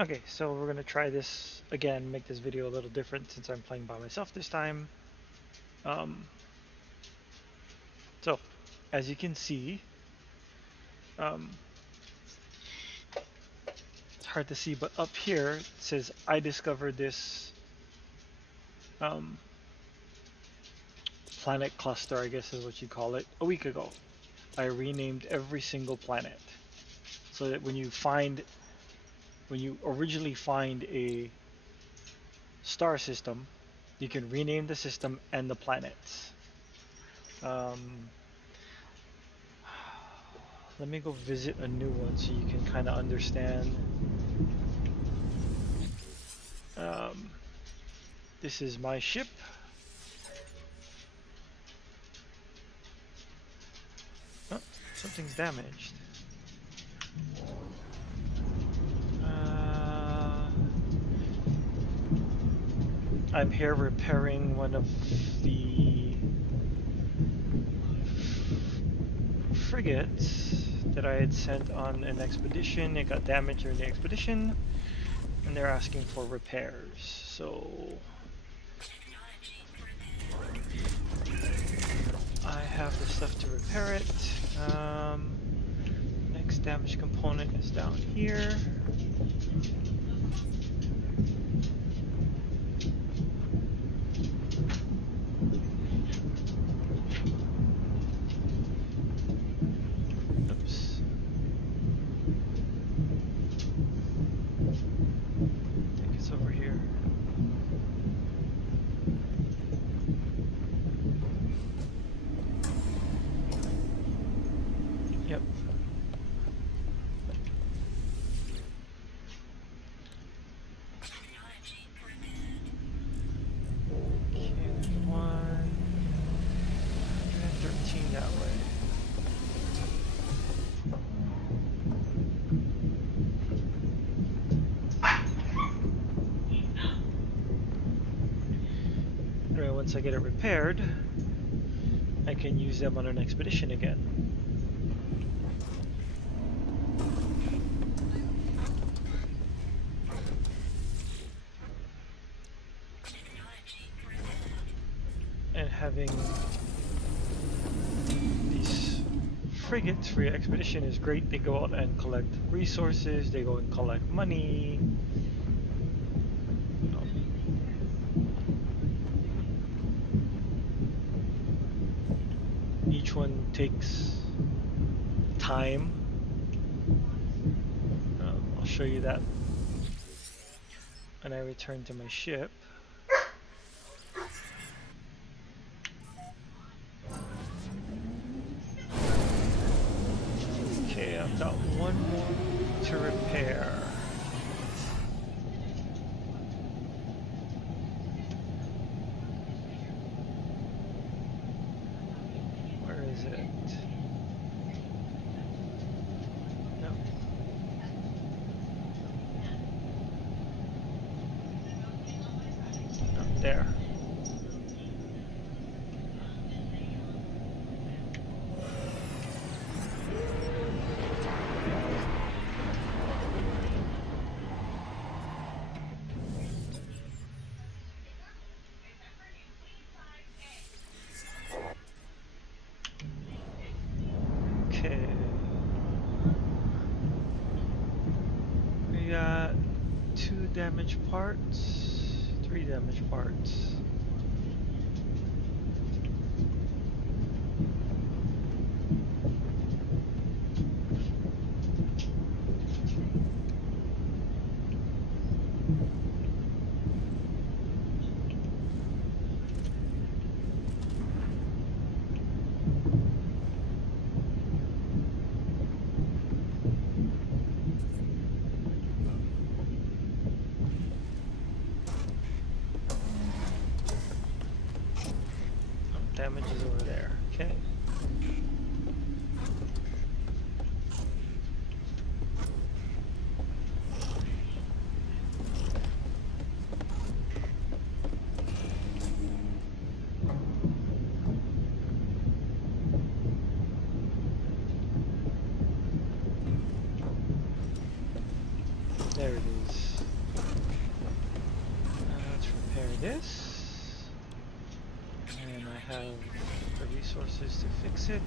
Okay, so we're gonna try this again, make this video a little different since I'm playing by myself this time. Um, so, as you can see, um, it's hard to see, but up here it says I discovered this um, planet cluster, I guess is what you call it, a week ago. I renamed every single planet so that when you originally find a star system, you can rename the system and the planets. Um, Let me go visit a new one so you can kind of understand. Um, this is my ship. Oh, something's damaged. Uh, I'm here repairing one of the frigates that I had sent on an expedition. It got damaged during the expedition, and they're asking for repairs. So I have the stuff to repair it. Next damage component is down here. Oops. I think it's over here. Yep. Cannon 113 that way. Anyway, once I get it repaired, I can use them on an expedition again. And having these frigates for your expedition is great. They go out and collect resources, they go and collect money. Each one takes time. I'll show you that when I return to my ship. Okay, I've got one more to repair. Where is it? No. No, there. Okay. We got 2 damaged parts, 3 damaged parts. Damage is over there. Okay. There it is. this. And I have the resources to fix it.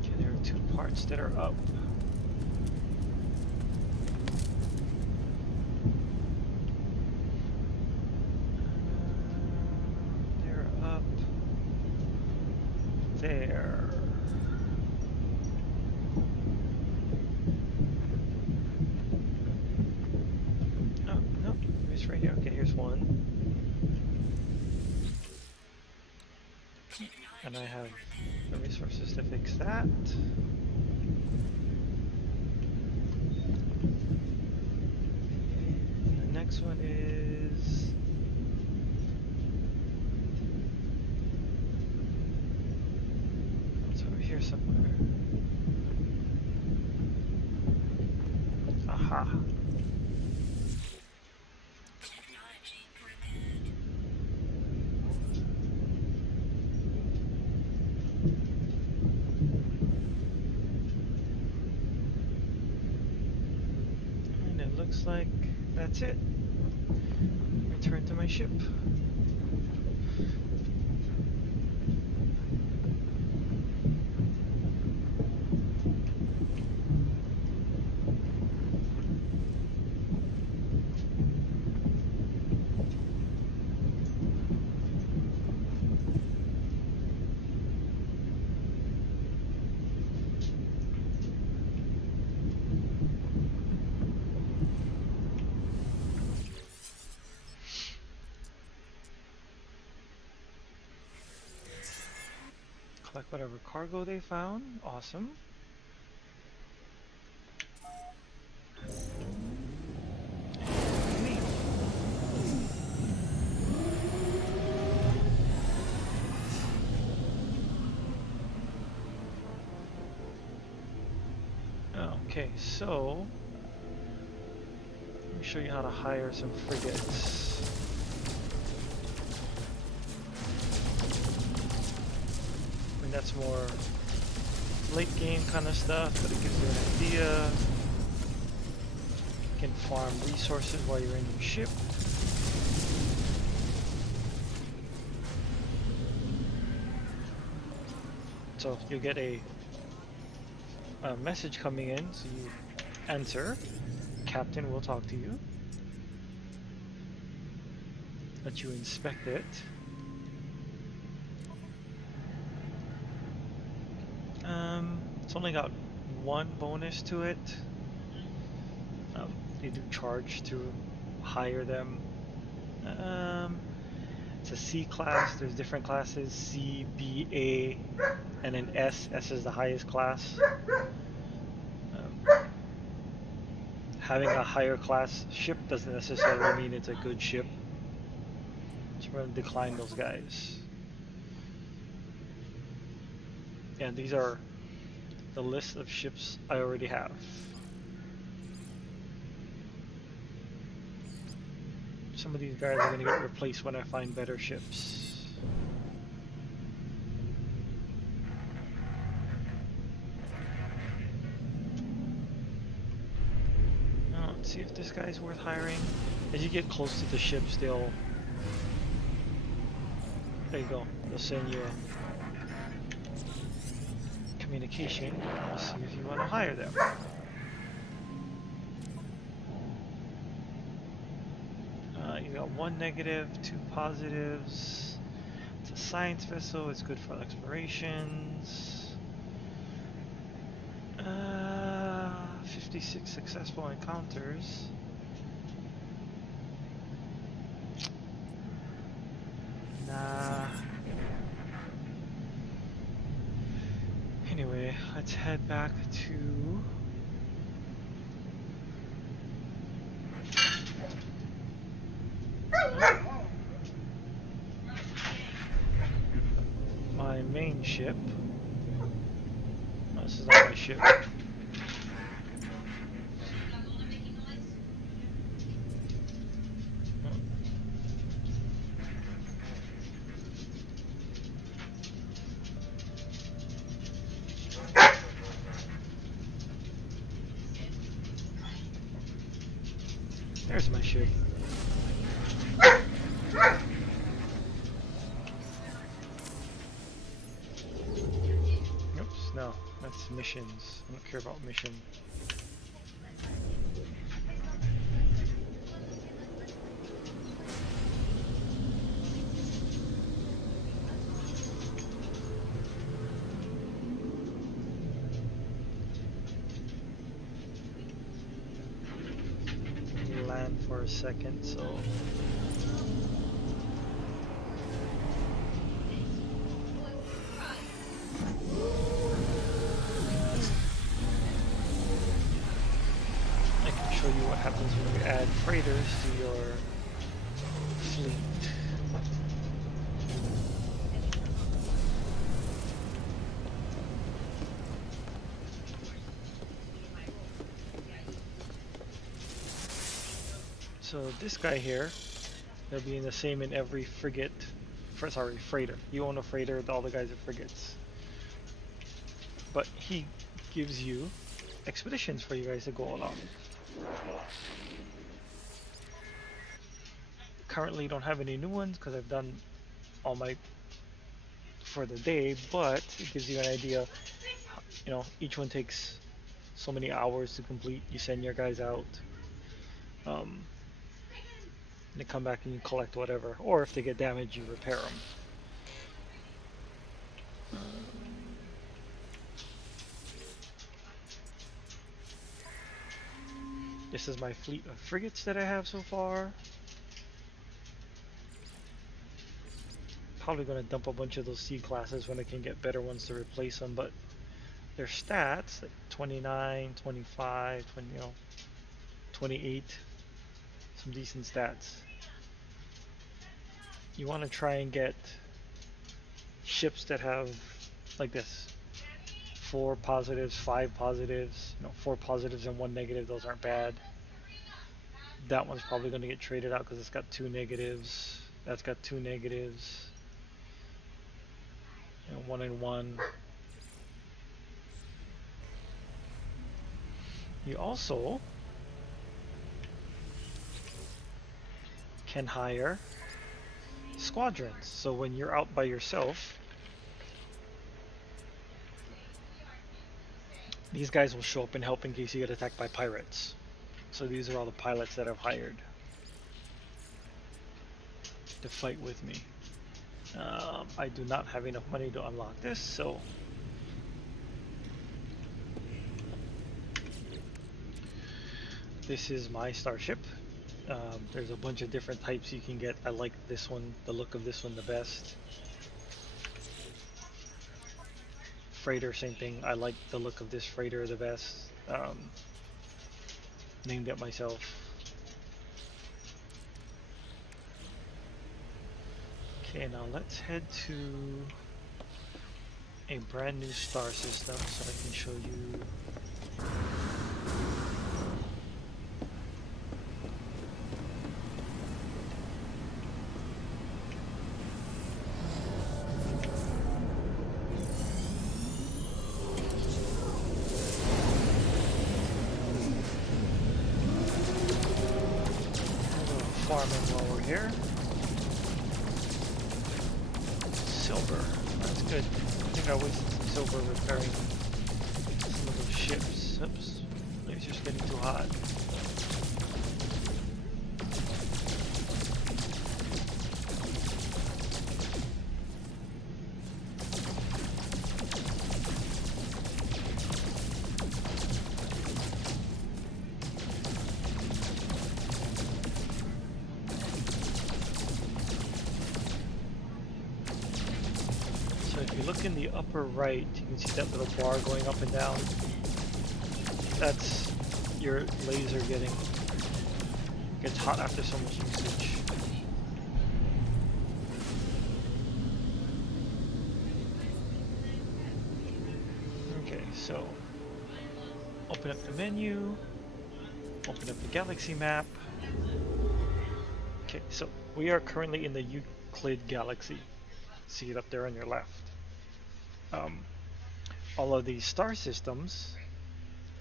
Okay, there are 2 parts that are up. They're up there. Oh, no, it's right here. Okay, here's one. And I have the resources to fix that. The next one is... it's over here somewhere. Aha. And it looks like that's it. Return to my ship. Collect whatever cargo they found. Awesome. Leave. Okay, so let me show you how to hire some frigates. That's more late game kind of stuff, but it gives you an idea. You can farm resources while you're in your ship. So you'll get a message coming in, so you answer. Captain will talk to you. Let you inspect it. It's only got 1 bonus to it. You do charge to hire them. It's a C class. There's different classes: C, B, A, and an S. S is the highest class. Having a higher class ship doesn't necessarily mean it's a good ship. So we're going to decline those guys. And these are the list of ships I already have. Some of these guys are going to get replaced when I find better ships. Now, let's see if this guy's worth hiring. As you get close to the ships, they'll... there you go. They'll send you a communication to see if you want to hire them. You got 1 negative, 2 positives. It's a science vessel. It's good for explorations. 56 successful encounters. Nah. Anyway, let's head back to my main ship. Oh, this is not my ship. There's my ship. Oops, no, that's missions. I don't care about mission. Land for a second, so I can show you what happens when you add freighters to your fleet. So this guy here, they'll be in the same in every frigate, freighter. You own a freighter, all the guys are frigates. But he gives you expeditions for you guys to go along. Currently don't have any new ones because I've done all my for the day, but it gives you an idea. You know, each one takes so many hours to complete. You send your guys out. They come back and you collect whatever, or if they get damaged, you repair them. This is my fleet of frigates that I have so far. Probably going to dump a bunch of those C classes when I can get better ones to replace them, but their stats, like 29, 25, 20, 28, some decent stats. You want to try and get ships that have like this: 4 positives, 5 positives, 4 positives and 1 negative. Those aren't bad. That one's probably going to get traded out because it's got 2 negatives. That's got 2 negatives. 1 and 1. You also can hire squadrons. So when you're out by yourself, these guys will show up and help in case you get attacked by pirates. So these are all the pilots that I've hired to fight with me. I do not have enough money to unlock this, so this is my starship. There's a bunch of different types you can get. I like this one, the look of this one the best. Freighter, same thing. I like the look of this freighter the best. Named it myself. Okay, now let's head to a brand new star system so I can show you. Farming while we're here. Silver. That's good. I think I wasted some silver repairing some of those ships. Oops. Maybe it's just getting too hot. In the upper right, you can see that little bar going up and down. That's your laser gets hot after so much usage. Okay, so open up the menu, open up the galaxy map. Okay, so we are currently in the Euclid galaxy. See it up there on your left. All of these star systems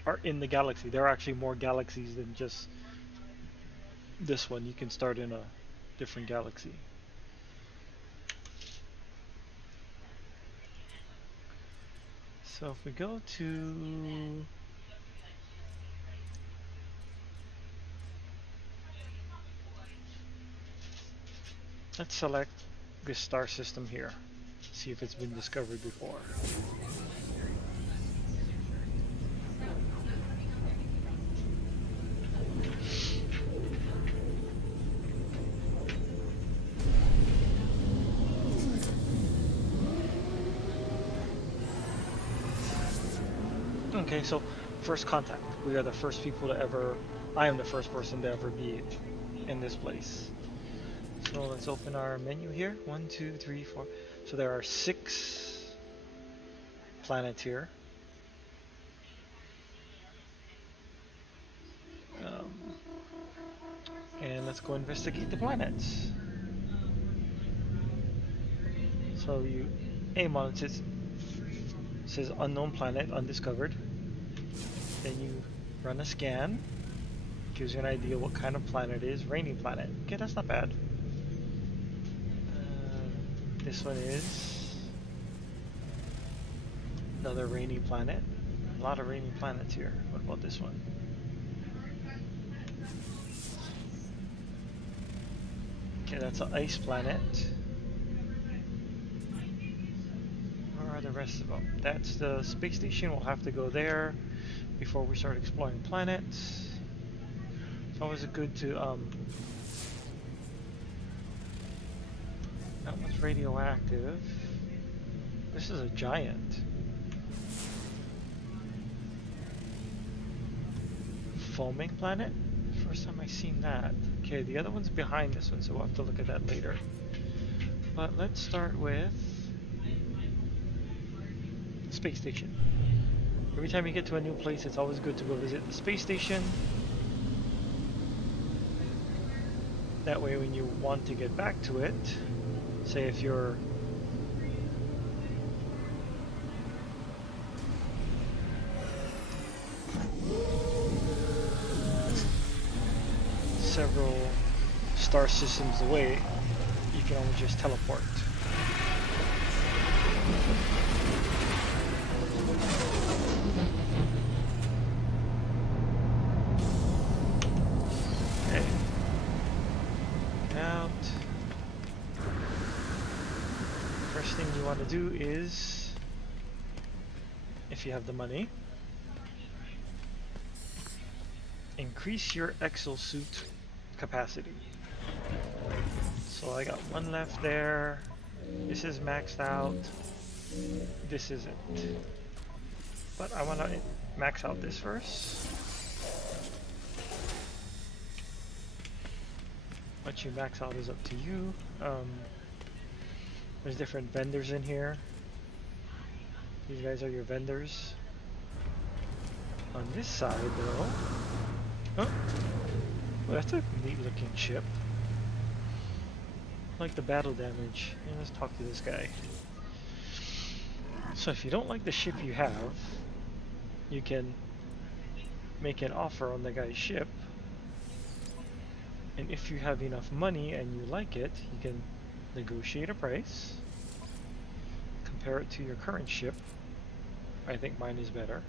are in the galaxy. There are actually more galaxies than just this one, you can start in a different galaxy. So if we go to let's select this star system here. See if it's been discovered before. Okay, so first contact. We are the first people to ever, I am the first person to ever be in this place. So let's open our menu here. 1, 2, 3, 4. So there are 6 planets here. And let's go investigate the planets. So you aim on it, says unknown planet, undiscovered. Then you run a scan. Gives you an idea what kind of planet it is. Rainy planet. Okay, that's not bad. This one is another rainy planet. A lot of rainy planets here. What about this one? Okay, that's an ice planet. Where are the rest of them? That's the space station. We'll have to go there before we start exploring planets. It's always good to that one's radioactive. This is a giant. Foaming planet? First time I've seen that. Okay, the other one's behind this one, so we'll have to look at that later. But let's start with space station. Every time you get to a new place, it's always good to go visit the space station. That way when you want to get back to it, say if you're several star systems away, you can always just teleport. Okay. Out. First thing you want to do is, if you have the money, increase your exosuit capacity. So I got one left there. This is maxed out. This isn't. But I want to max out this first. What you max out is up to you. There's different vendors in here. These guys are your vendors. On this side though, oh, well, that's a neat looking ship. Like the battle damage. Yeah, let's talk to this guy. So if you don't like the ship you have, you can make an offer on the guy's ship. And if you have enough money and you like it, you can negotiate a price. Compare it to your current ship. I think mine is better.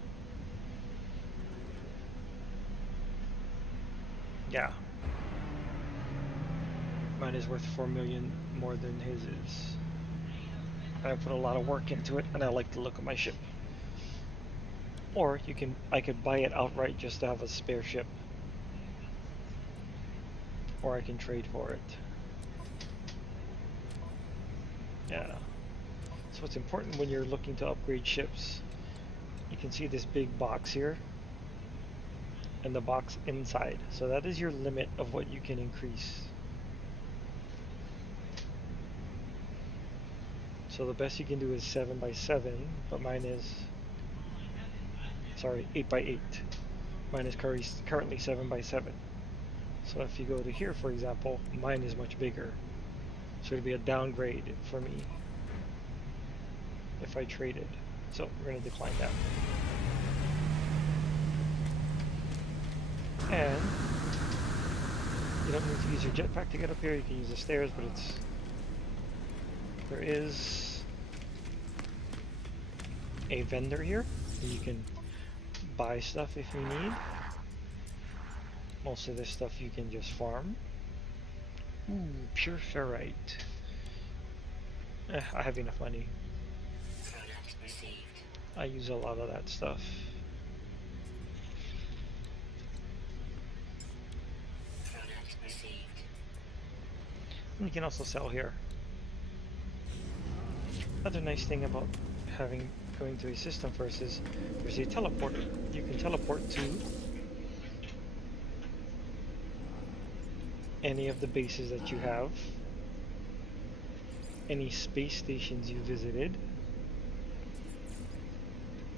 Yeah. Mine is worth 4 million more than his is. And I put a lot of work into it, and I like the look of my ship. Or I could buy it outright just to have a spare ship. Or I can trade for it. Yeah. So it's important when you're looking to upgrade ships. You can see this big box here. And the box inside. So that is your limit of what you can increase. So the best you can do is 7x7, but mine is, sorry, 8x8. Mine is currently 7x7. So if you go to here, for example, mine is much bigger. So it'd be a downgrade for me if I traded. So we're going to decline that. And You don't need to use your jetpack to get up here. You can use the stairs, but there is a vendor here. You can buy stuff if you need. Most of this stuff you can just farm. Ooh, pure ferrite. I have enough money. I use a lot of that stuff. And you can also sell here. Another nice thing about going to a system first is there's a teleporter. You can teleport to any of the bases that you have, any space stations you visited,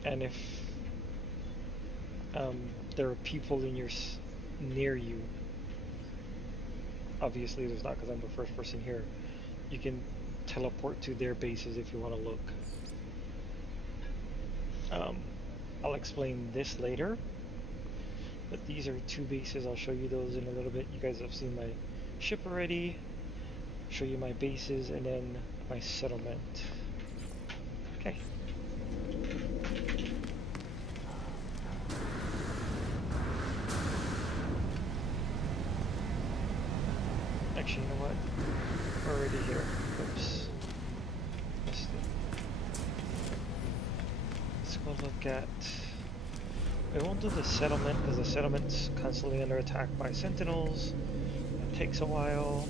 and if there are people near you, obviously there's not because I'm the first person here, you can teleport to their bases if you want to look. I'll explain this later, but these are two bases. I'll show you those in a little bit. You guys have seen my ship already. Show you my bases and then my settlement. Okay. Actually, you know what? We're already here. Oops. Let's go look at... We won't do the settlement because the settlement's constantly under attack by sentinels. It takes a while.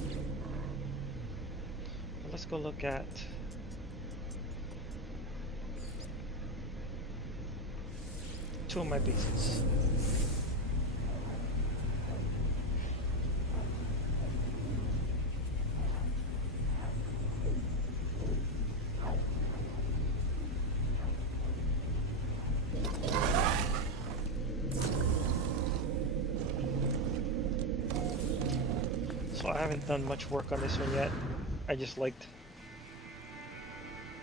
But let's go look at... two of my bases. So I haven't done much work on this one yet. I just liked...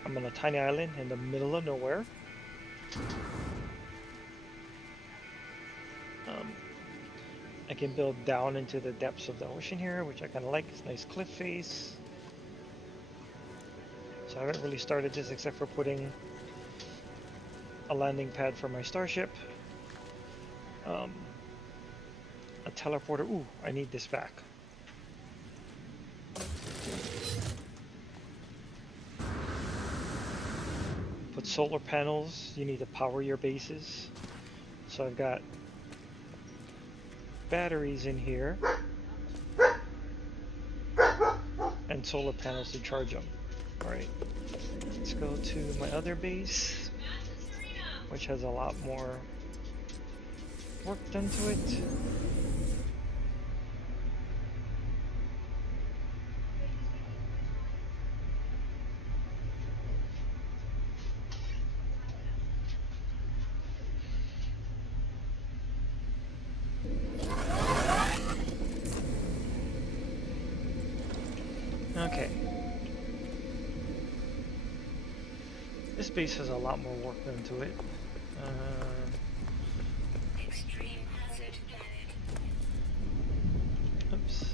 I'm on a tiny island in the middle of nowhere. I can build down into the depths of the ocean here, which I kind of like. It's a nice cliff face. So I haven't really started this except for putting a landing pad for my starship. A teleporter. Ooh, I need this back. Put solar panels. You need to power your bases. So I've got batteries in here and solar panels to charge them. Alright, let's go to my other base, which has a lot more work done to it. Okay. This base has a lot more work done to it. Extreme hazard planet. Oops.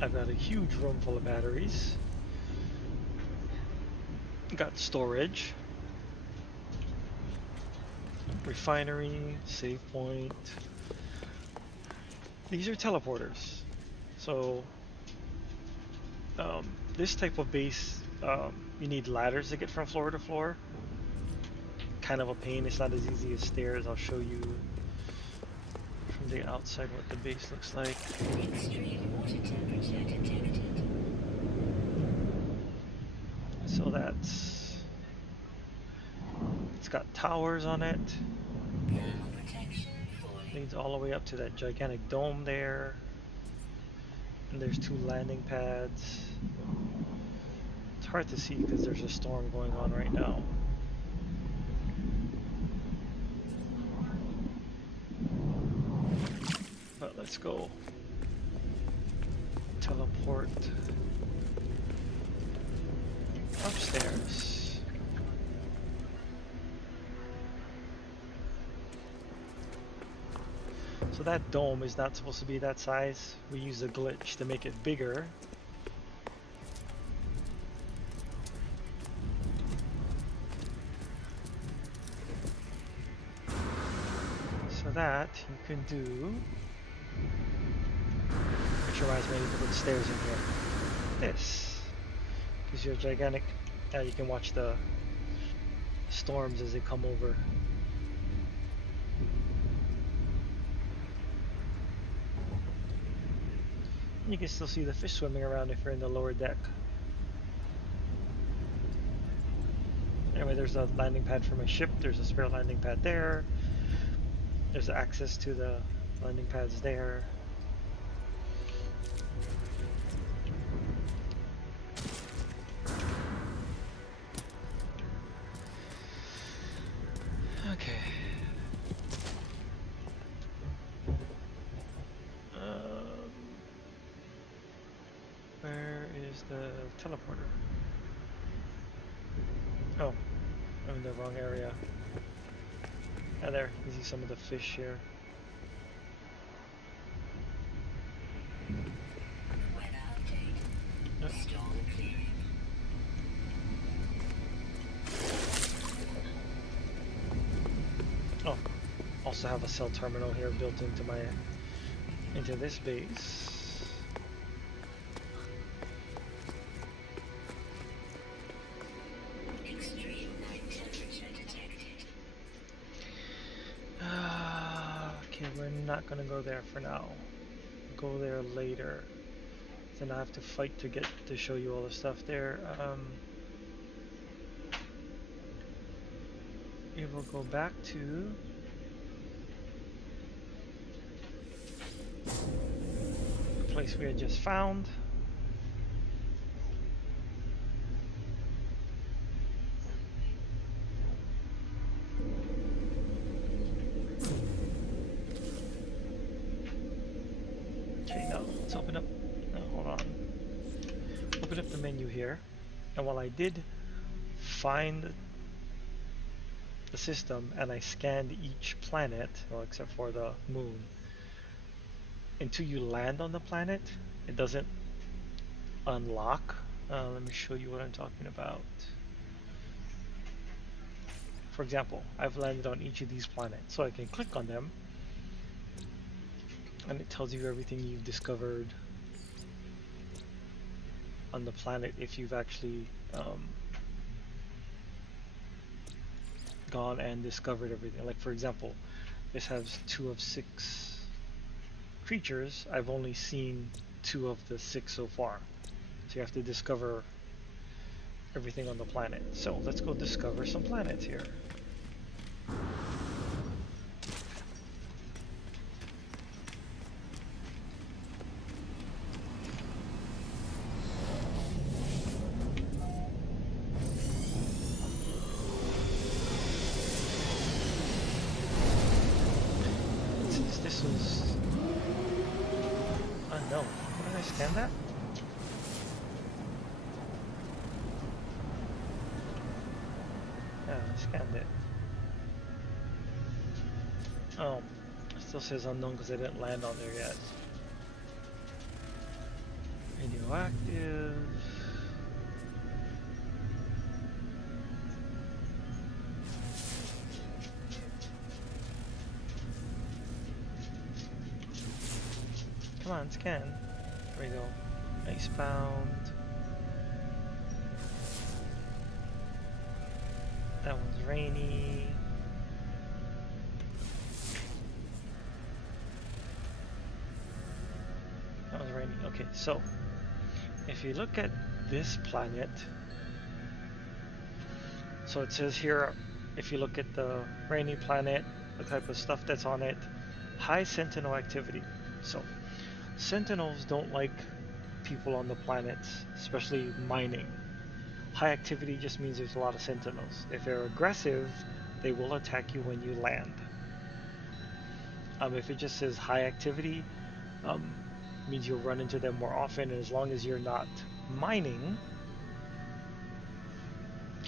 I've got a huge room full of batteries. Got storage. Refinery, save point. These are teleporters. So this type of base, you need ladders to get from floor to floor. Kind of a pain. It's not as easy as stairs. I'll show you from the outside what the base looks like. Extreme water temperature detected. So it's got towers on it. Thermal protection fully. Leads all the way up to that gigantic dome there. And there's two landing pads. It's hard to see because there's a storm going on right now. But let's go teleport upstairs. So that dome is not supposed to be that size. We use a glitch to make it bigger. So that you can do, which reminds me I need to put stairs in here. This gives you a gigantic, you can watch the storms as they come over. You can still see the fish swimming around if you're in the lower deck. Anyway, there's a landing pad for my ship. There's a spare landing pad there. There's access to the landing pads there. Okay. Where is the teleporter? Oh, I'm in the wrong area. Ah, there. You see some of the fish here. Weather update. Yep. Storm clearing. Oh, also have a cell terminal here built into this base. Extreme night temperature detected. Okay, we're not gonna go there for now. Go there later. Then I have to fight to get to show you all the stuff there. We will go back to the place we had just found. Okay, now let's open up. No, hold on. Open up the menu here. And while I did find the system and I scanned each planet, well, except for the moon, until you land on the planet, it doesn't unlock. Let me show you what I'm talking about. For example, I've landed on each of these planets, so I can click on them and it tells you everything you've discovered on the planet if you've actually gone and discovered everything. Like, for example, this has 2 of 6 creatures. I've only seen 2 of the 6 so far, so you have to discover everything on the planet. So let's go discover some planets here. Since this was unknown, did I scan that? Yeah, I scanned it. Oh, it still says unknown because I didn't land on there yet. Radioactive. Come on, scan. There we go. Icebound. That one's rainy. That was rainy. Okay, so if you look at this planet, so it says here, if you look at the rainy planet, the type of stuff that's on it, high sentinel activity. So sentinels don't like people on the planets, especially mining. High activity just means there's a lot of sentinels. If they're aggressive, they will attack you when you land. If it just says high activity, means you'll run into them more often, and as long as you're not mining,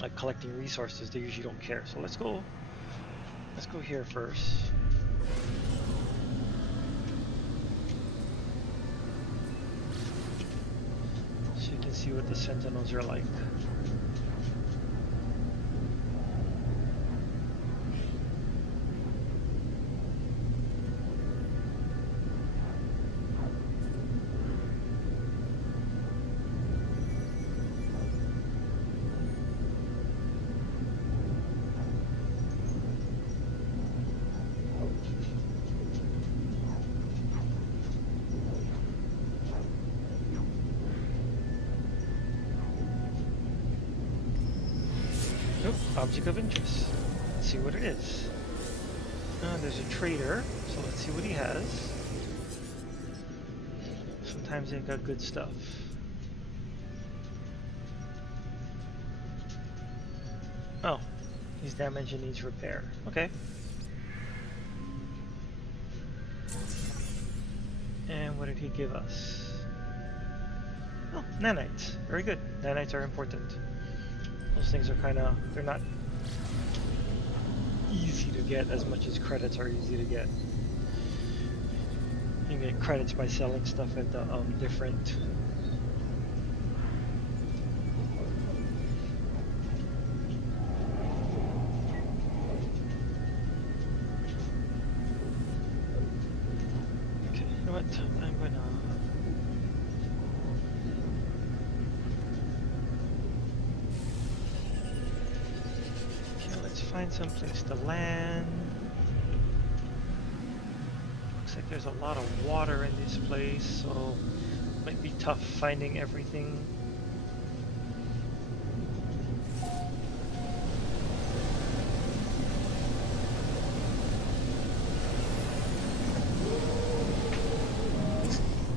like collecting resources, they usually don't care. So let's go here first. and see what the Sentinels are like. Nope, object of interest. Let's see what it is. There's a trader, so let's see what he has. Sometimes they've got good stuff. Oh, he's damaged and needs repair. Okay. And what did he give us? Oh, nanites. Very good. Nanites are important. Those things are they're not easy to get as much as credits are easy to get. You can get credits by selling stuff at the different okay, you know what? I'm gonna find some place to land. Looks like there's a lot of water in this place, so it might be tough finding everything.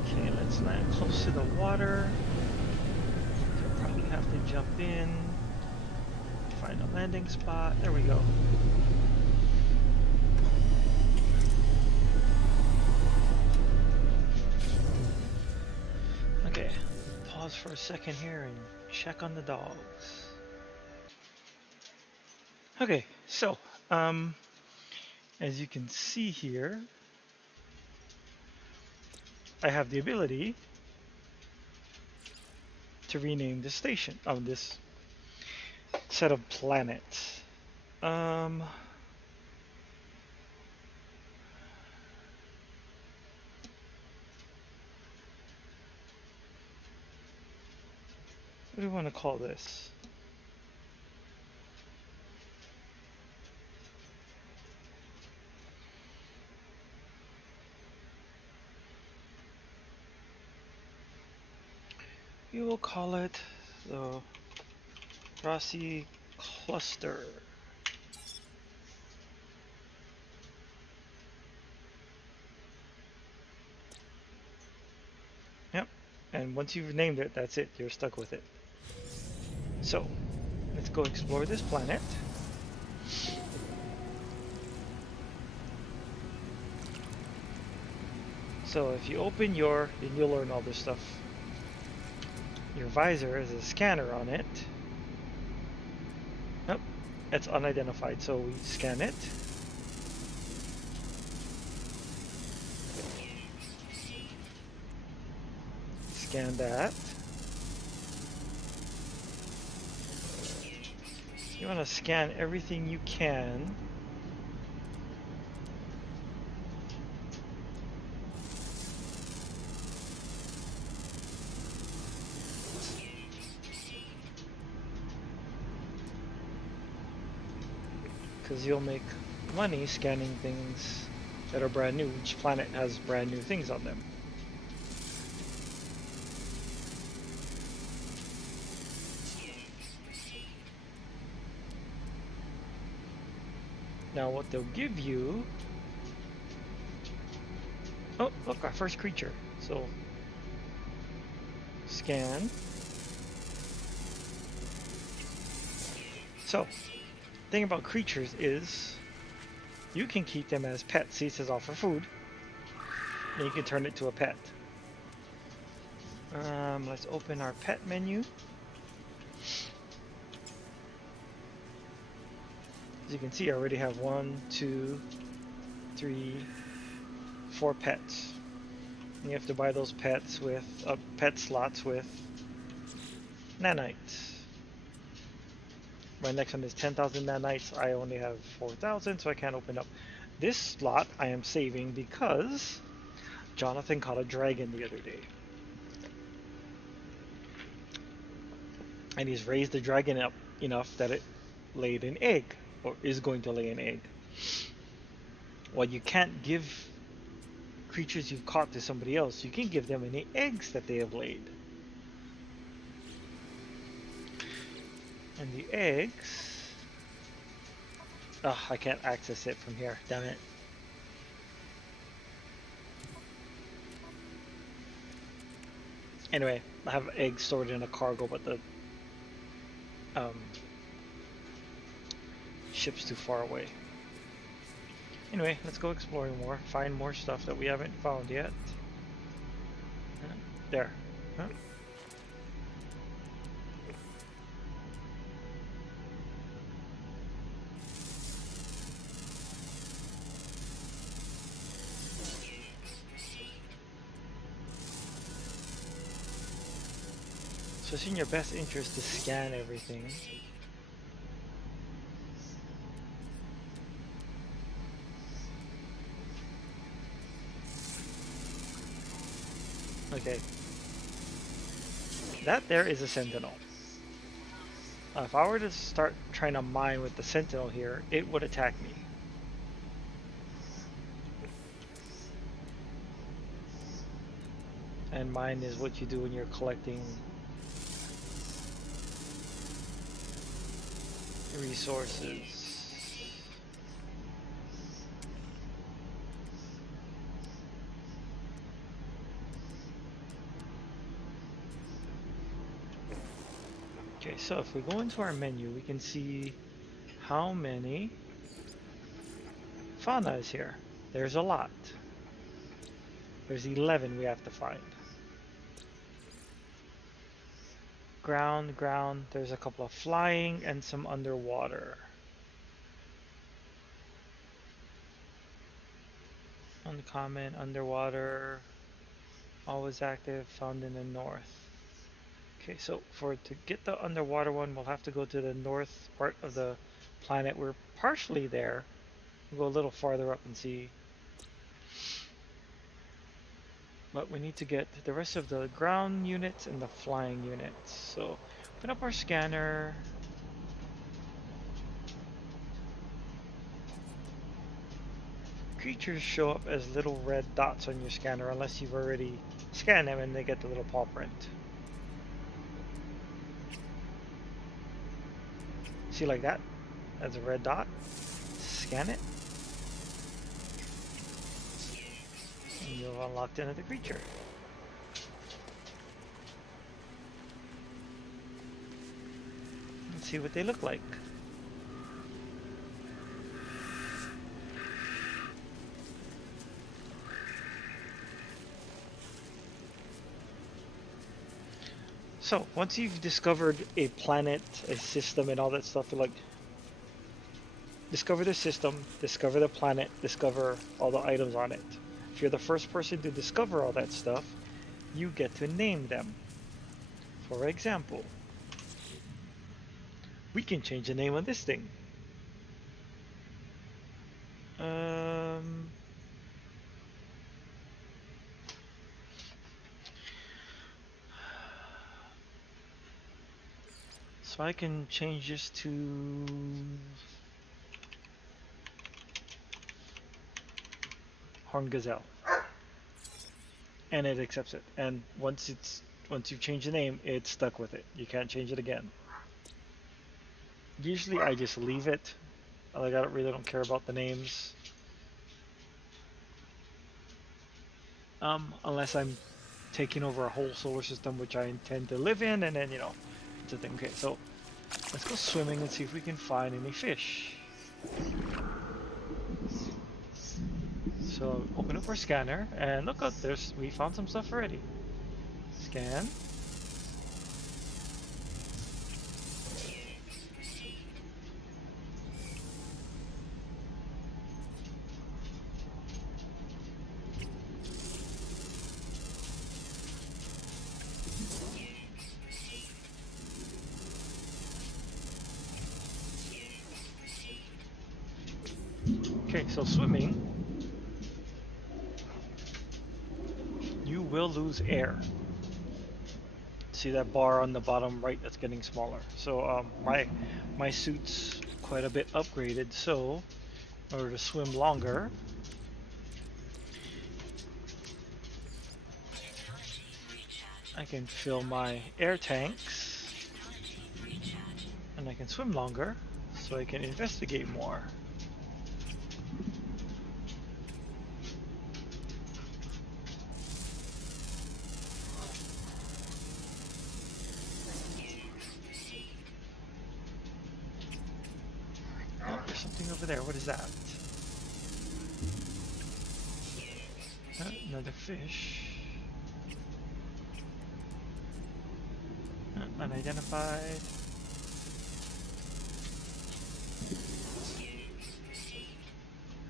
Okay, let's land close to the water. So probably have to jump in. Find a landing spot. There we go. Okay, pause for a second here and check on the dogs. Okay, so as you can see here, I have the ability to rename the station of this set of planets. What do we want to call this? We will call it the Rossi Cluster. Yep, and once you've named it, that's it. You're stuck with it. So, let's go explore this planet. So if you open then you'll learn all this stuff. Your visor has a scanner on it. Nope, that's unidentified, so we scan it. Scan that. You want to scan everything you can. Because you'll make money scanning things that are brand new. Each planet has brand new things on them. Now what they'll give you... Oh, look, our first creature. So, scan. So, the thing about creatures is you can keep them as pets. See, it says offer food. And you can turn it to a pet. Let's open our pet menu. As you can see, I already have 1, 2, 3, 4 pets. And you have to buy those pets with pet slots with nanites. My next one is 10,000 nanites. I only have 4,000, so I can't open up. This slot I am saving because Jonathan caught a dragon the other day. And he's raised the dragon up enough that it laid an egg, or is going to lay an egg. Well, you can't give creatures you've caught to somebody else. You can give them any eggs that they have laid. And the eggs... Oh, I can't access it from here. Damn it. Anyway, I have eggs stored in a cargo, but the ship's too far away. Anyway, let's go exploring more. Find more stuff that we haven't found yet. There. Huh? So it's in your best interest to scan everything. Okay. That there is a sentinel. If I were to start trying to mine with the sentinel here, it would attack me. And mine is what you do when you're collecting resources. Okay, so if we go into our menu, we can see how many fauna is here. There's a lot. There's 11 we have to find. Ground, there's a couple of flying and some underwater. Uncommon, underwater, always active, found in the north. Okay, so to get the underwater one, we'll have to go to the north part of the planet. We're partially there. We'll go a little farther up and see. But we need to get the rest of the ground units and the flying units. So open up our scanner. Creatures show up as little red dots on your scanner unless you've already scanned them and they get the little paw print. See, like that? That's a red dot. Scan it. And you've unlocked another creature. Let's see what they look like. So, once you've discovered a planet, a system, and all that stuff, like, discover the system, discover the planet, discover all the items on it. If you're the first person to discover all that stuff, you get to name them. For example, we can change the name of this thing. So I can change this to Horn Gazelle, and it accepts it. And once you've changed the name, it's stuck with it. You can't change it again. Usually I just leave it. Like, I really don't care about the names. Unless I'm taking over a whole solar system which I intend to live in, and then, you know, it's a thing. Okay, so let's go swimming and see if we can find any fish. So open up our scanner and look, we found some stuff already. Scan. Okay, so swimming, you will lose air. See that bar on the bottom right that's getting smaller. So my suit's quite a bit upgraded, so in order to swim longer, I can fill my air tanks and I can swim longer so I can investigate more. Oh, there's something over there. What is that? Another fish. Unidentified.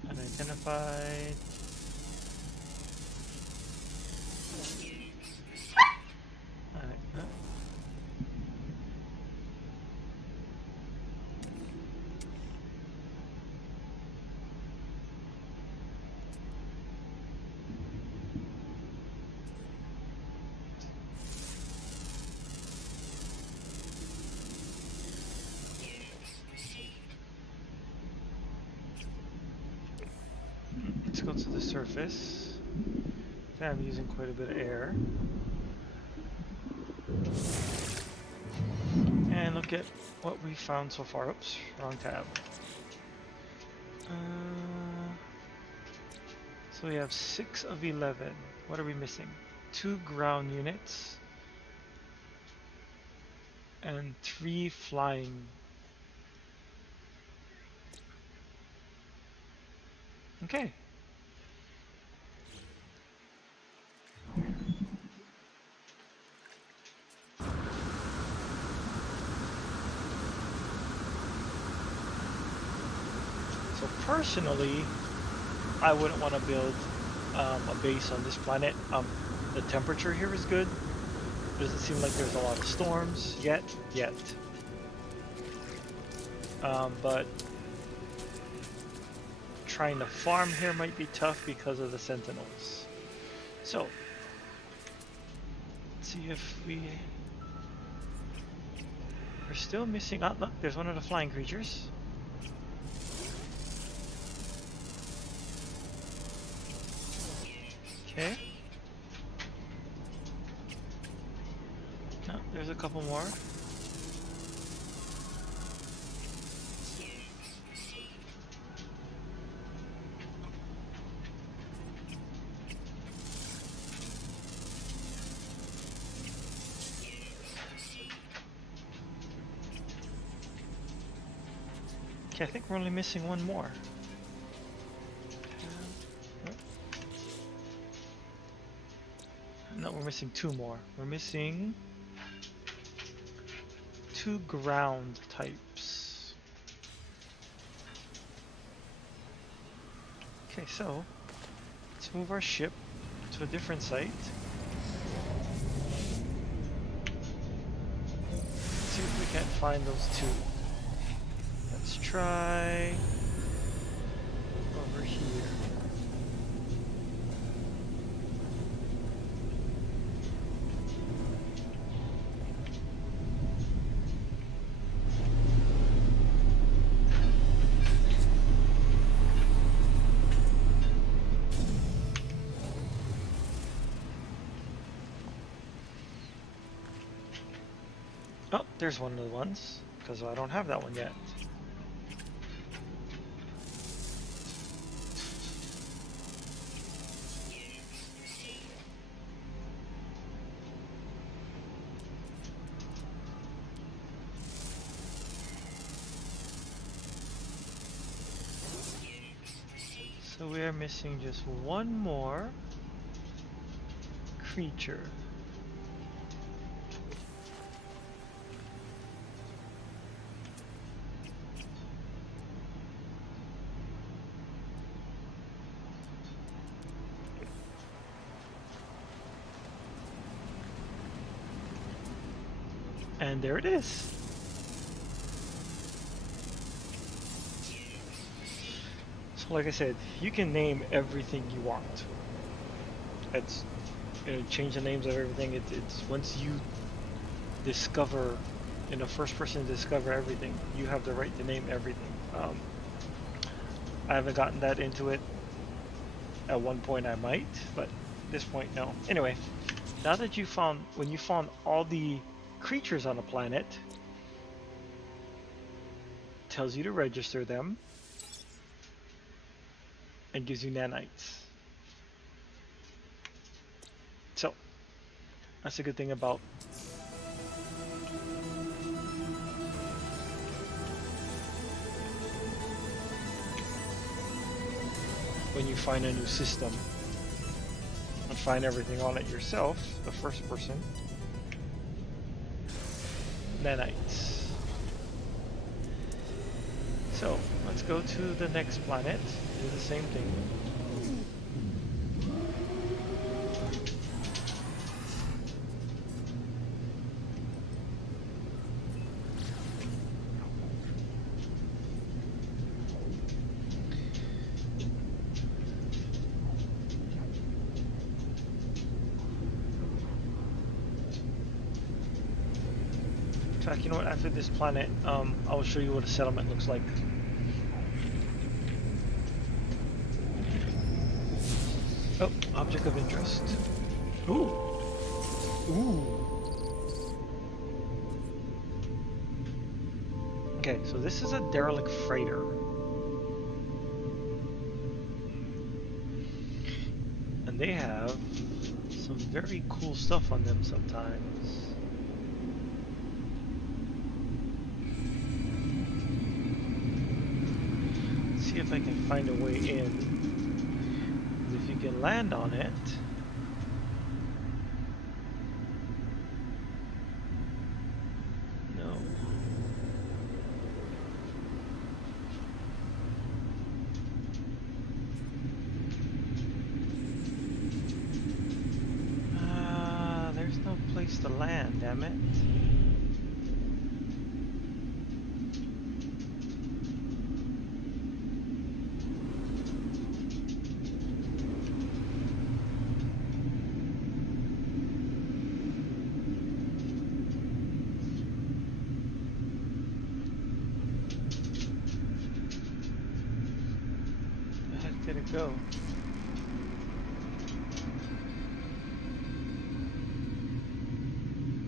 Unidentified. Let's go to the surface. I'm using quite a bit of air. And look at what we found so far. Oops, wrong tab. So we have 6 of 11. What are we missing? 2 ground units and 3 flying. Okay. So personally, I wouldn't want to build a base on this planet. The temperature here is good. Doesn't seem like there's a lot of storms yet. But trying to farm here might be tough because of the sentinels. So, let's see if we're still missing. Oh, look, there's one of the flying creatures. Okay. Oh, there's a couple more. Okay, I think we're only missing one more. No, we're missing 2 more. We're missing 2 ground types. Okay, so let's move our ship to a different site. Let's see if we can't find those 2. Let's try over here. Oh, there's one of the ones, because I don't have that one yet. So we are missing just one more creature. And there it is. So like I said, you can name everything you want. It's, change the names of everything. It's once you discover, first person to discover everything, you have the right to name everything. I haven't gotten that into it. At one point I might, but at this point no. Anyway, now that when you found all the creatures on a planet, tells you to register them and gives you nanites. So that's a good thing about when you find a new system and find everything on it yourself, the first person. Nanites. So let's go to the next planet, do the same thing. In fact, you know what, after this planet, I will show you what a settlement looks like. Oh, object of interest. Ooh. Ooh. Okay, so this is a derelict freighter. And they have some very cool stuff on them sometimes. Let's see if I can find a way in. If you can land on it, no. There's no place to land, damn it. Did it go?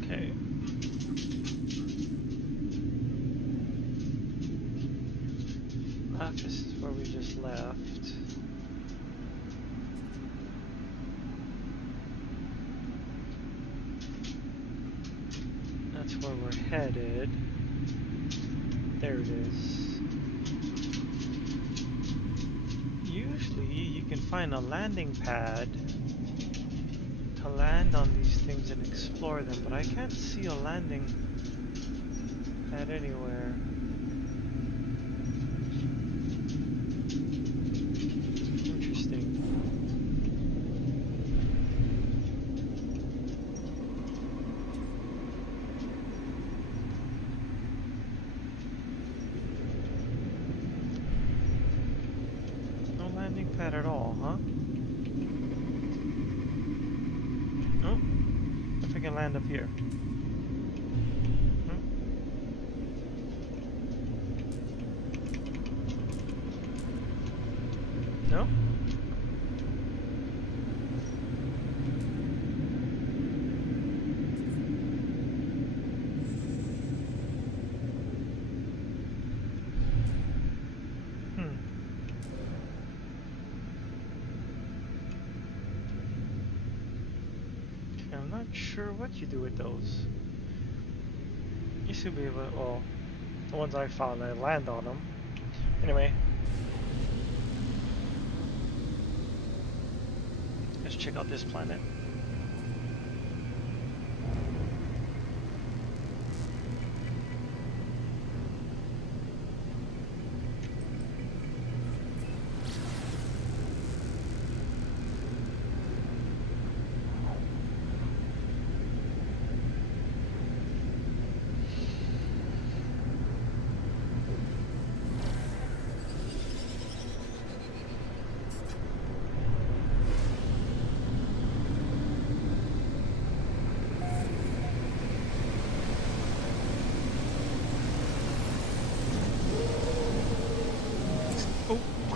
Okay. This is where we just left. That's where we're headed. There it is. Usually you can find a landing pad to land on these things and explore them, but I can't see a landing pad anywhere. Interesting. Landing pad at all, huh? Oh, if I can land up here. No? I'm not sure what you do with those. You should be able to, well, the ones I found, I land on them. Anyway. Let's check out this planet.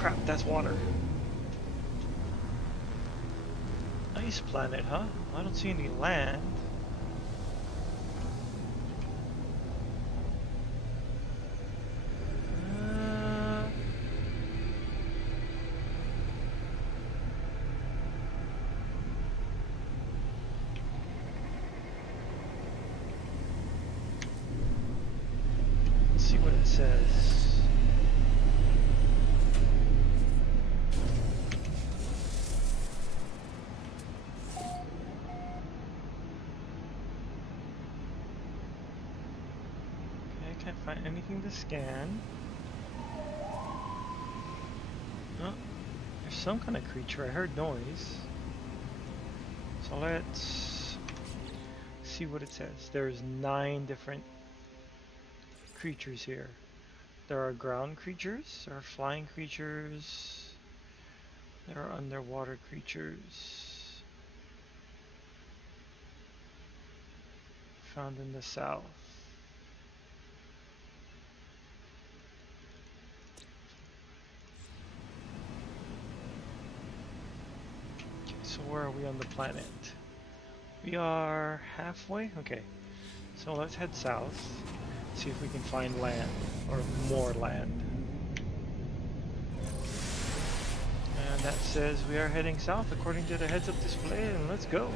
crap, that's water. Ice planet, huh? I don't see any land. Let's see what it says. I can't find anything to scan. Oh, there's some kind of creature. I heard noise. So let's see what it says. There's 9 different creatures here. There are ground creatures, there are flying creatures, there are underwater creatures. Found in the south. So where are we on the planet? We are halfway? Okay. So let's head south. See if we can find land. Or more land. And that says we are heading south according to the heads-up display, and let's go.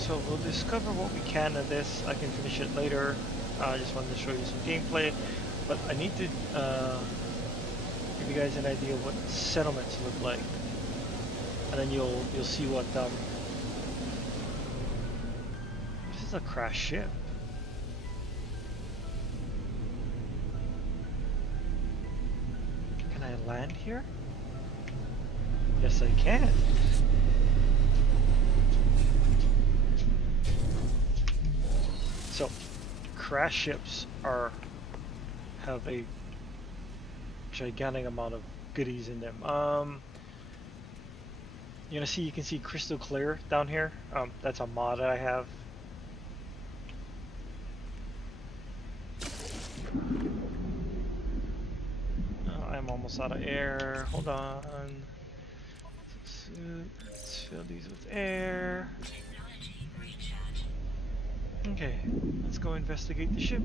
So we'll discover what we can of this. I can finish it later. I just wanted to show you some gameplay, but I need to give you guys an idea of what settlements look like, and then you'll see what. This is a crashed ship. Can I land here? Yes, I can. So, crash ships have a gigantic amount of goodies in them. You can see crystal clear down here. That's a mod that I have. I'm almost out of air. Hold on. Let's fill these with air. Okay, let's go investigate the ship.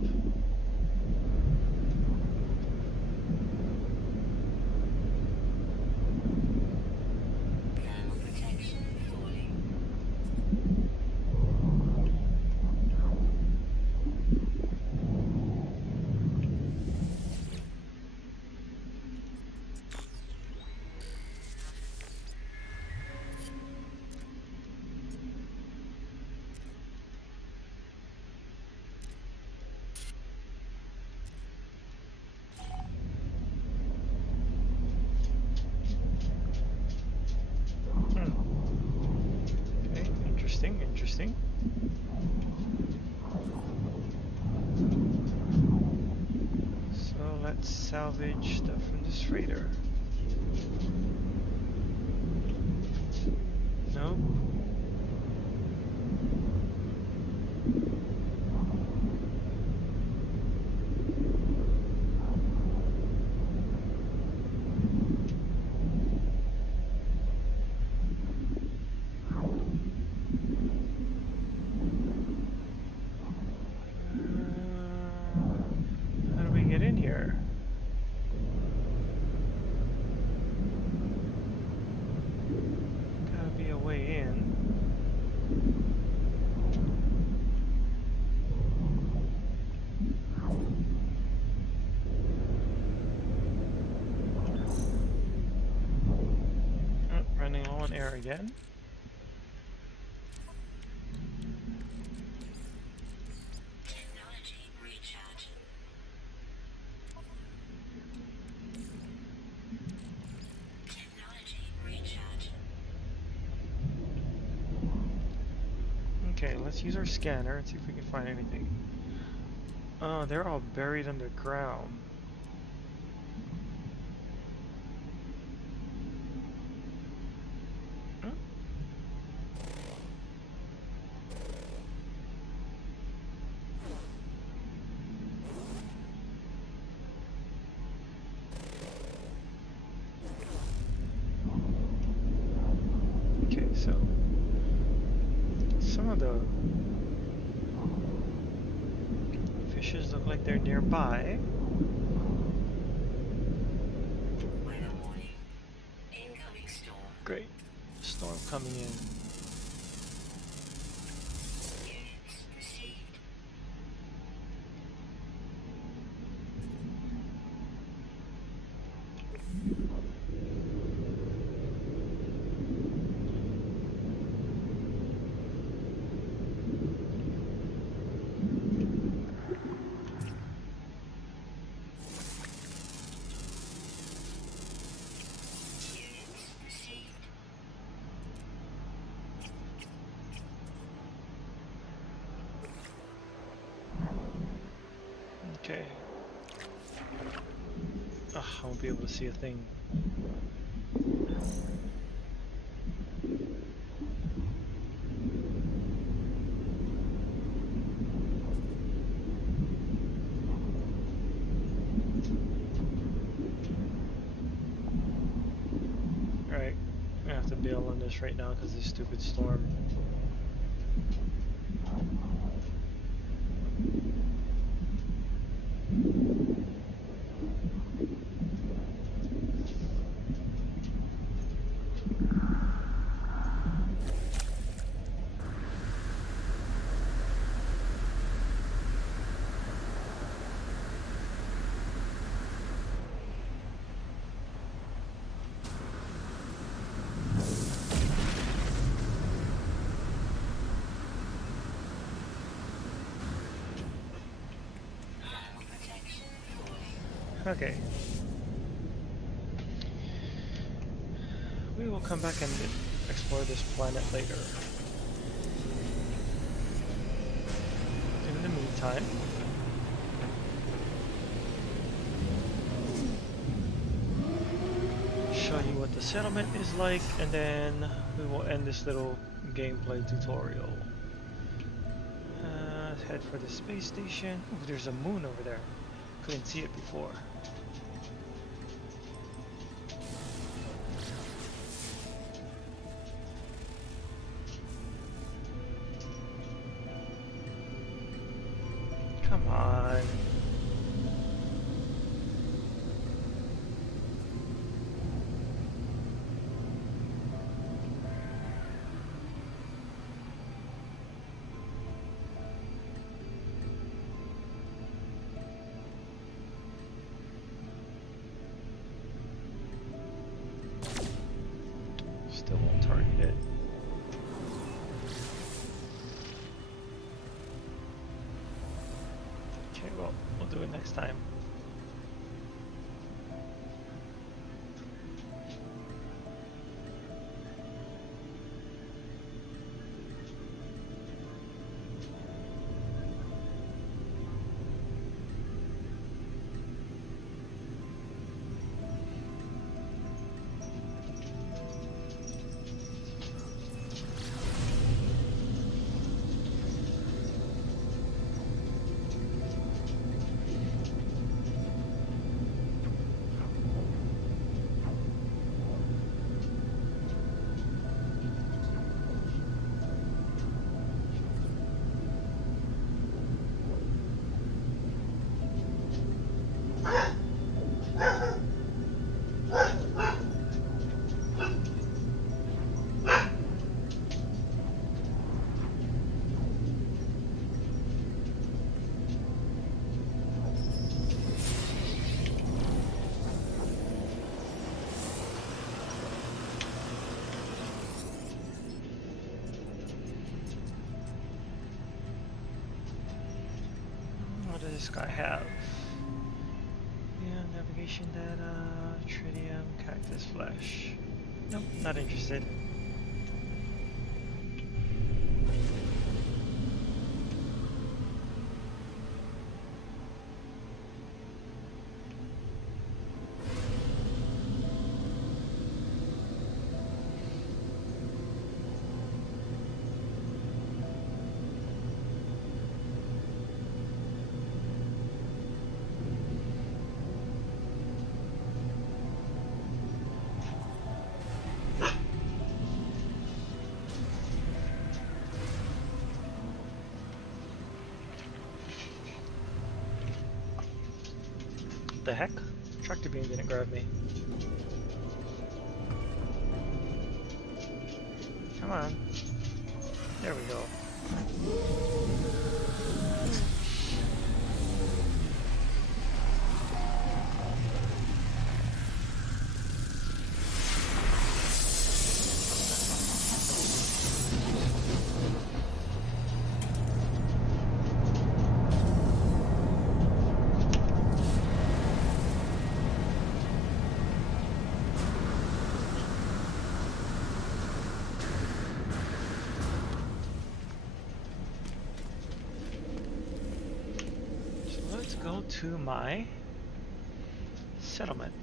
Interesting. So let's salvage stuff from this freighter. Nope. Air again. Technology recharge. Technology recharge. use our scanner and see if we can find anything. Oh, they're all buried underground. Huh? Okay, so some of the fishes look like they're nearby. Weather warning. Incoming storm. Great. Storm coming in. Units received. Units received. Okay. Ugh, I won't be able to see a thing. Alright, I have to bail on this right now because of this stupid storm. Protection fully. Okay. We will come back and explore this planet later. In the meantime, show you what the settlement is like, and then we will end this little gameplay tutorial. Head for the space station. Ooh, there's a moon over there. Couldn't see it before. Come on. Still won't target it. Okay, well, we'll do it next time. What does this guy have? Yeah, navigation data, tritium, cactus flesh. Nope, not interested. heck? Tractor beam didn't grab me. Come on. There we go. Go to my settlement.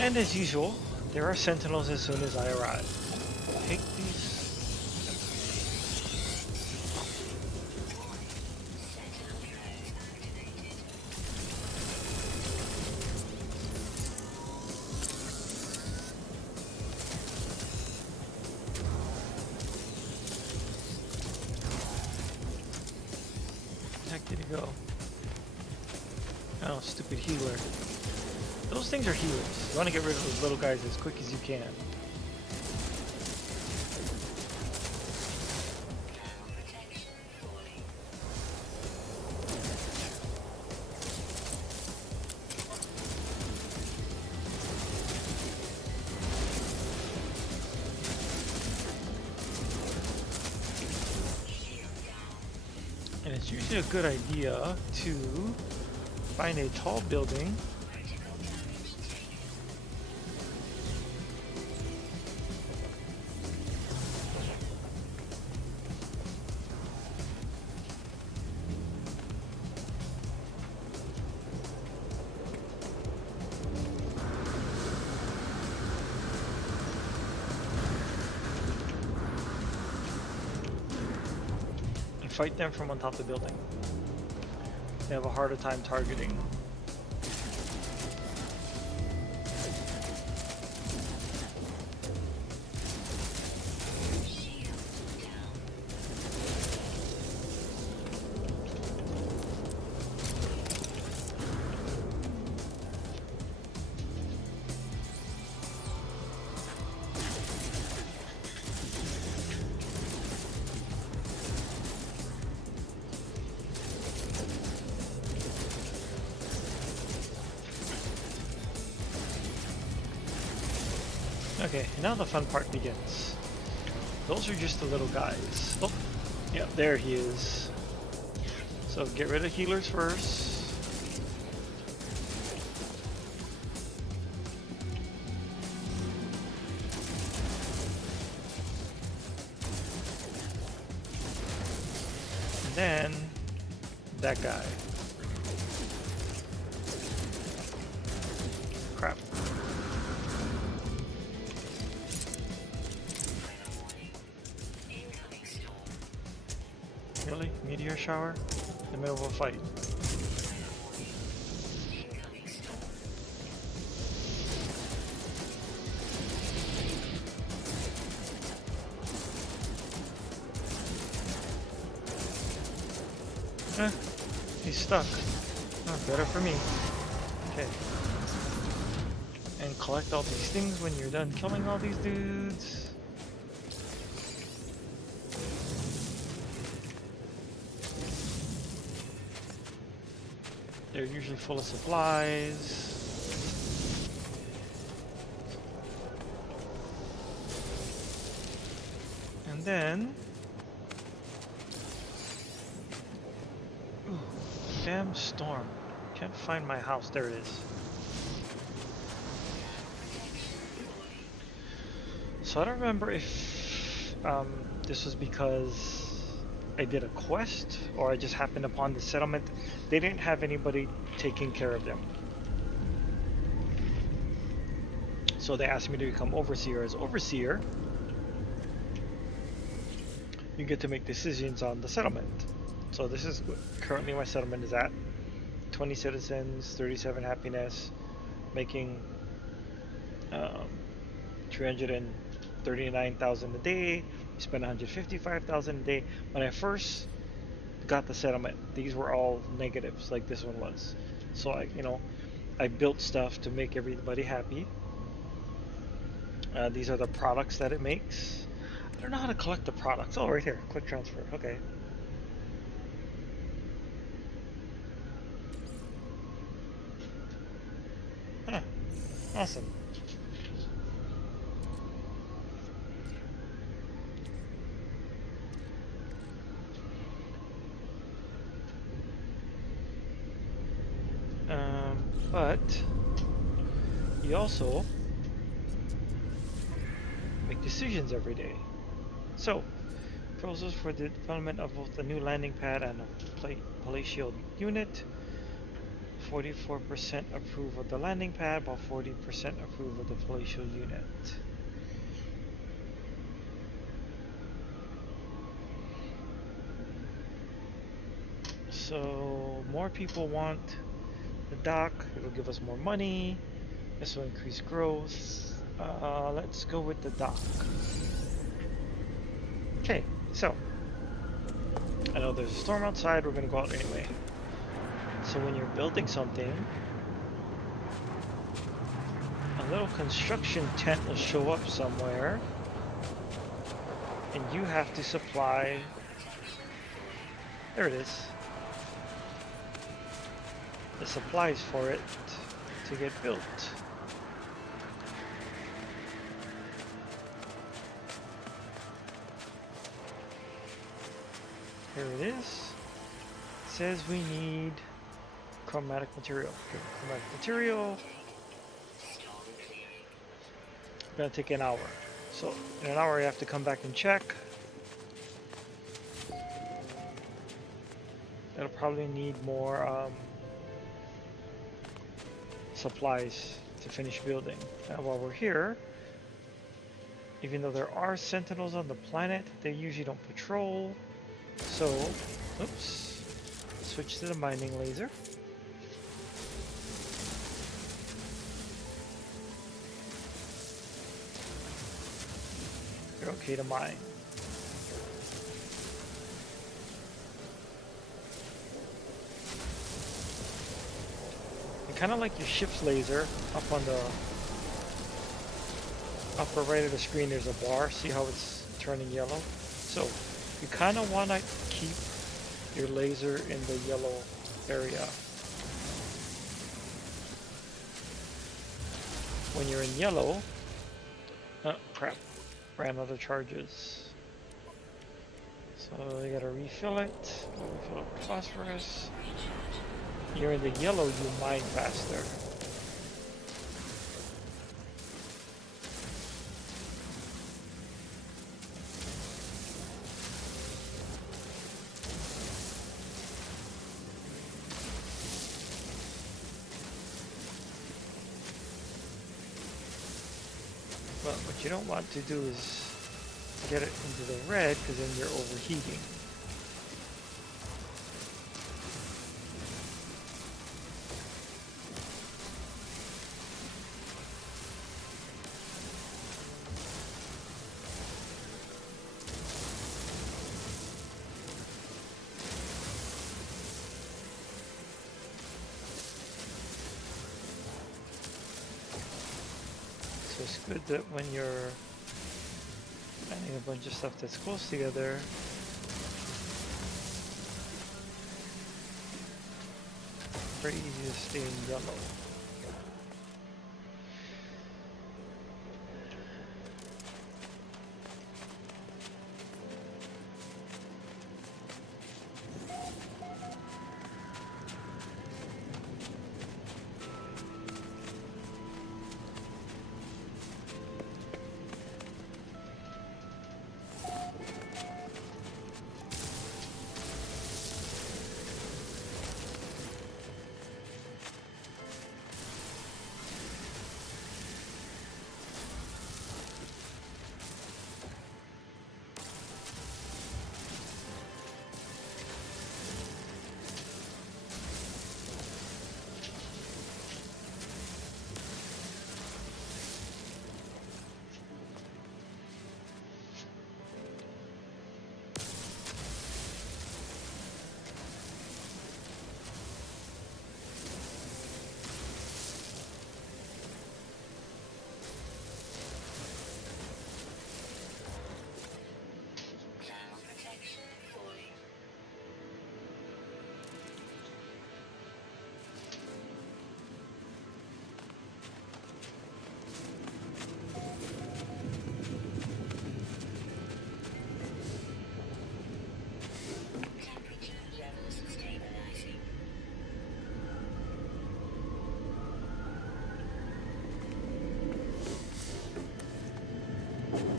And as usual, there are sentinels as soon as I arrive. Take these. Where the heck did he go? Oh, stupid healer. Those things are healers. You want to get rid of those little guys as quick as you can. And it's usually a good idea to find a tall building and fight them from on top of the building. They have a harder time targeting. Okay, now the fun part begins. Those are just the little guys. Oh, yeah, there he is. So get rid of healers first. And then that guy. Crap. Really? Meteor shower? In the middle of a fight. He's stuck. Oh, better for me. Okay. And collect all these things when you're done killing all these dudes. They're usually full of supplies. And then... Ooh, damn storm. Can't find my house. There it is. So I don't remember if this was because I did a quest or I just happened upon the settlement. They didn't have anybody taking care of them. So they asked me to become overseer. As overseer, you get to make decisions on the settlement. So this is currently my settlement is at 20 citizens, 37 happiness, making 339,000 a day. We spend 155,000 a day. When I first got the settlement, these were all negatives, like this one was. So I built stuff to make everybody happy. These are the products that it makes. I don't know how to collect the products. Oh, right here, quick transfer. Okay. Huh. Awesome. But you also make decisions every day. So, proposals for the development of both the new landing pad and a palatial unit. 44% approve of the landing pad, while 40% approve of the palatial unit. So more people want the dock. It'll give us more money. This will increase growth. Let's go with the dock. Okay, so I know there's a storm outside. We're gonna go out anyway. So when you're building something, a little construction tent will show up somewhere, and you have to supply. There it is. The supplies for it to get built. Here it is. It says we need chromatic material. Okay, chromatic material. Gonna take an hour. So in an hour you have to come back and check. It'll probably need more supplies to finish building. Now while we're here, even though there are sentinels on the planet, they usually don't patrol. So, oops, switch to the mining laser. You're okay to mine. Kind of like your ship's laser, up on the upper right of the screen there's a bar. See how it's turning yellow? So you kind of want to keep your laser in the yellow area. When you're in yellow, oh crap, ran out of charges. So you gotta refill it. Refill up with phosphorus. You're in the yellow, you mine faster. But what you don't want to do is get it into the red, because then you're overheating. So it's good that when you're adding a bunch of stuff that's close together, very easy to stay in yellow.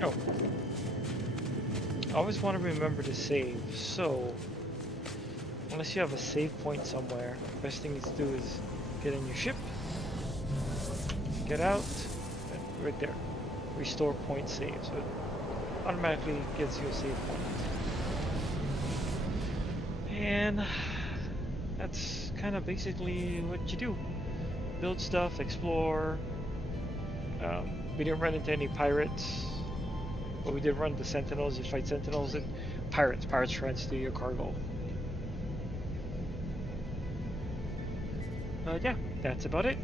Oh, I always want to remember to save, so unless you have a save point somewhere, best thing to do is get in your ship, get out, and right there, restore point save, so it automatically gives you a save point. And that's kind of basically what you do. Build stuff, explore. We didn't run into any pirates, but we did run into sentinels. You fight sentinels and pirates. Pirates try and steal your cargo. Yeah, that's about it.